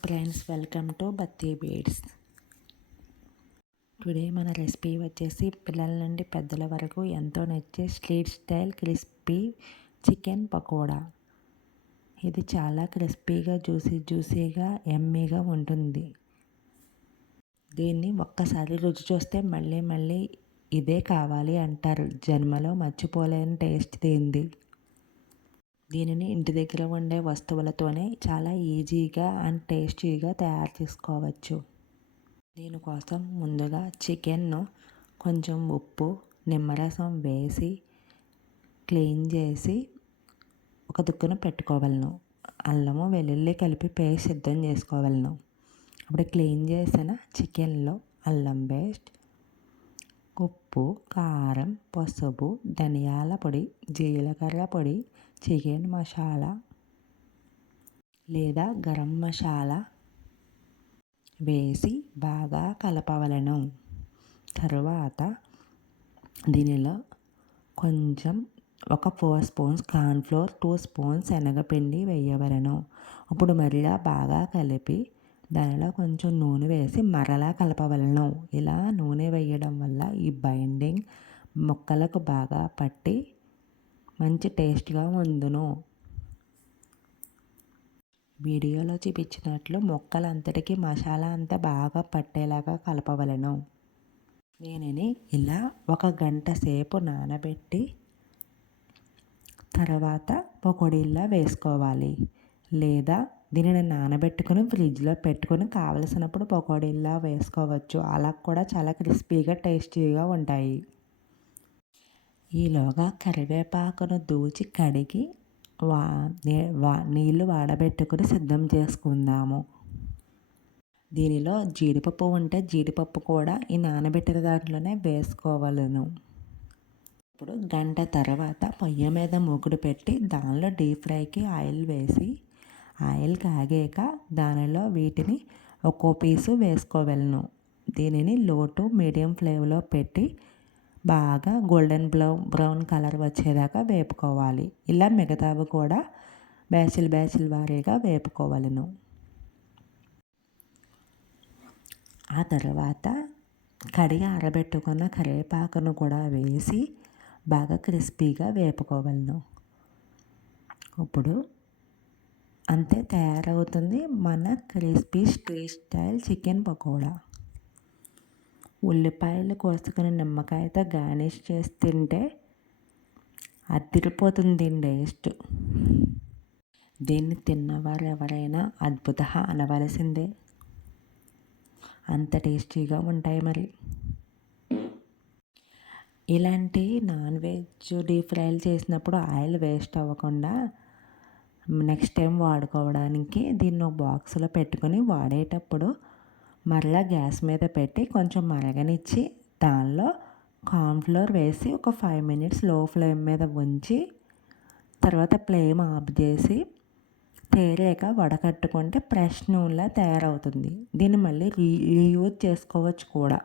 Friends welcome to Batti beads. Today మన recipe వచ్చేసి పిల్లల నుండి పెద్దల వరకు ఎంతో నచ్చే street style crispy chicken pakoda. ఇది చాలా క్రిస్పీగా జ్యూసీ జ్యూసీగా ఎమ్మీగా ఉంటుంది. దీన్ని ఒక్కసారి రుచి చూస్తే మళ్ళీ మళ్ళీ ఇదే కావాలి అంటారు. జన్మలో మర్చిపోలేని టేస్ట్ దీంది దీనిని ఇంటి దగ్గర ఉండే వస్తువులతోనే చాలా ఈజీగా అండ్ టేస్టీగా తయారు చేసుకోవచ్చు. దీనికోసం ముందుగా చికెన్ను కొంచెం ఉప్పు నిమ్మరసం వేసి క్లీన్ చేసి ఒక దుక్కున పెట్టుకోవలను. అల్లము వెల్లుల్లి కలిపి పేస్ట్ సిద్ధం చేసుకోవలను. అప్పుడు క్లీన్ చేసిన చికెన్లో అల్లం పేస్ట్ ఉప్పు కారం పసుపు ధనియాల పొడి జీలకర్ర పొడి చికెన్ మసాలా లేదా గరం మసాలా వేసి బాగా కలపవలను. తర్వాత దీనిలో కొంచెం ఒక four spoons cornflour two spoons శనగపిండి వేయవలను. ఇప్పుడు మరలా బాగా కలిపి దానిలో కొంచెం నూనె వేసి మరలా కలపవలను. ఇలా నూనె వేయడం వల్ల ఈ బైండింగ్ మొక్కలకు బాగా పట్టి మంచి టేస్ట్గా ఉందును. వీడియోలో చూపించినట్లు మొక్కలంతటికీ మసాలా అంతా బాగా పట్టేలాగా కలపవలను. నేనని ఇలా ఒక గంట సేపు నానబెట్టి తర్వాత పకోడీల్లో వేసుకోవాలి. లేదా దీనిని నానబెట్టుకుని ఫ్రిడ్జ్లో పెట్టుకుని కావలసినప్పుడు పకోడీల్లో వేసుకోవచ్చు. అలా కూడా చాలా క్రిస్పీగా టేస్టీగా ఉంటాయి. ఈలోగా కరివేపాకును దూచి కడిగి వా వా నీళ్ళు వాడబెట్టుకుని సిద్ధం చేసుకుందాము. దీనిలో జీడిపప్పు ఉంటే జీడిపప్పు కూడా ఈ నానబెట్టిన దాంట్లోనే వేసుకోవాలను. ఇప్పుడు గంట తర్వాత పొయ్యి మీద మూకుడు పెట్టి దానిలో డీప్ ఫ్రైకి ఆయిల్ వేసి ఆయిల్ కాగాక దానిలో వీటిని ఒక్కో పీసు వేసుకోవలను. దీనిని లో టు మీడియం ఫ్లేమ్లో పెట్టి బాగా గోల్డెన్ బ్రౌన్ బ్రౌన్ కలర్ వచ్చేదాకా వేపుకోవాలి. ఇలా మిగతావి కూడా బ్యాచిల్ బ్యాచిల్ వారీగా వేపుకోవాలను. ఆ తర్వాత కడిగి ఆరబెట్టుకున్న కరివేపాకును కూడా వేసి బాగా క్రిస్పీగా వేపుకోవాలను. ఇప్పుడు అంతే తయారవుతుంది మన crispy street style chicken pakoda. ఉల్లిపాయలు కోసుకుని నిమ్మకాయతో గార్నిష్ చేసి తింటే అదిరిపోతుంది టేస్ట్. దీన్ని తిన్నవారు ఎవరైనా అద్భుత అనవలసిందే. అంత టేస్టీగా ఉంటాయి మరి. ఇలాంటి నాన్ వెజ్ డీప్ ఫ్రైలు చేసినప్పుడు ఆయిల్ వేస్ట్ అవ్వకుండా నెక్స్ట్ టైం వాడుకోవడానికి దీన్ని ఒక బాక్స్లో పెట్టుకొని వాడేటప్పుడు మరలా గ్యాస్ మీద పెట్టి కొంచెం మరగనిచ్చి దానిలో కార్న్ఫ్లోర్ వేసి ఒక ఫైవ్ మినిట్స్లో ఫ్లేమ్ మీద ఉంచి తర్వాత ఫ్లేమ్ ఆఫ్ చేసి తేలేక వడకట్టుకుంటే ఫ్రెష్ నూనెలా తయారవుతుంది. దీన్ని మళ్ళీ రీ రీయూజ్ చేసుకోవచ్చు కూడా.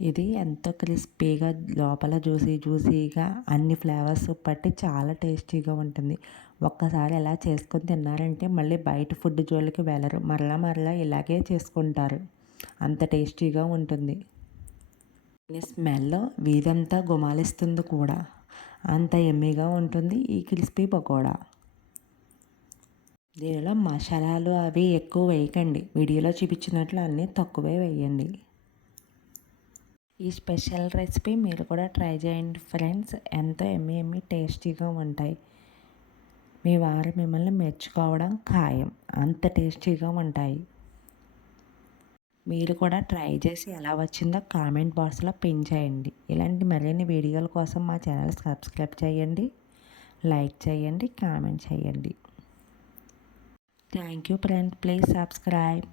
ఇది ఎంతో క్రిస్పీగా లోపల జ్యూసీ జ్యూసీగా అన్ని ఫ్లేవర్స్ పట్టి చాలా టేస్టీగా ఉంటుంది. ఒక్కసారి ఎలా చేసుకొని తిన్నారంటే మళ్ళీ బయట ఫుడ్ జోలికి వెళ్ళరు. మరలా మరలా ఇలాగే చేసుకుంటారు. అంత టేస్టీగా ఉంటుంది. స్మెల్ వీధంతా గుమాలిస్తుంది కూడా. అంత ఎమ్మీగా ఉంటుంది ఈ క్రిస్పీ పకోడా. దీనిలో మసాలాలు అవి ఎక్కువ వేయకండి. వీడియోలో చూపించినట్లు అన్నీ తక్కువే వేయండి. ఈ స్పెషల్ రెసిపీ మీరు కూడా ట్రై చేయండి ఫ్రెండ్స్. ఎంతో ఎమ్మి ఎమ్మి టేస్టీగా ఉంటాయి. మీ వారు మిమ్మల్ని మెచ్చుకోవడం ఖాయం. అంత టేస్టీగా ఉంటాయి. మీరు కూడా ట్రై చేసి ఎలా వచ్చిందో కామెంట్ బాక్స్లో పిన్ చేయండి. ఇలాంటి మరిన్ని వీడియోల కోసం మా ఛానల్ సబ్స్క్రైబ్ చేయండి. లైక్ చేయండి కామెంట్ చేయండి. Thank you friend please subscribe.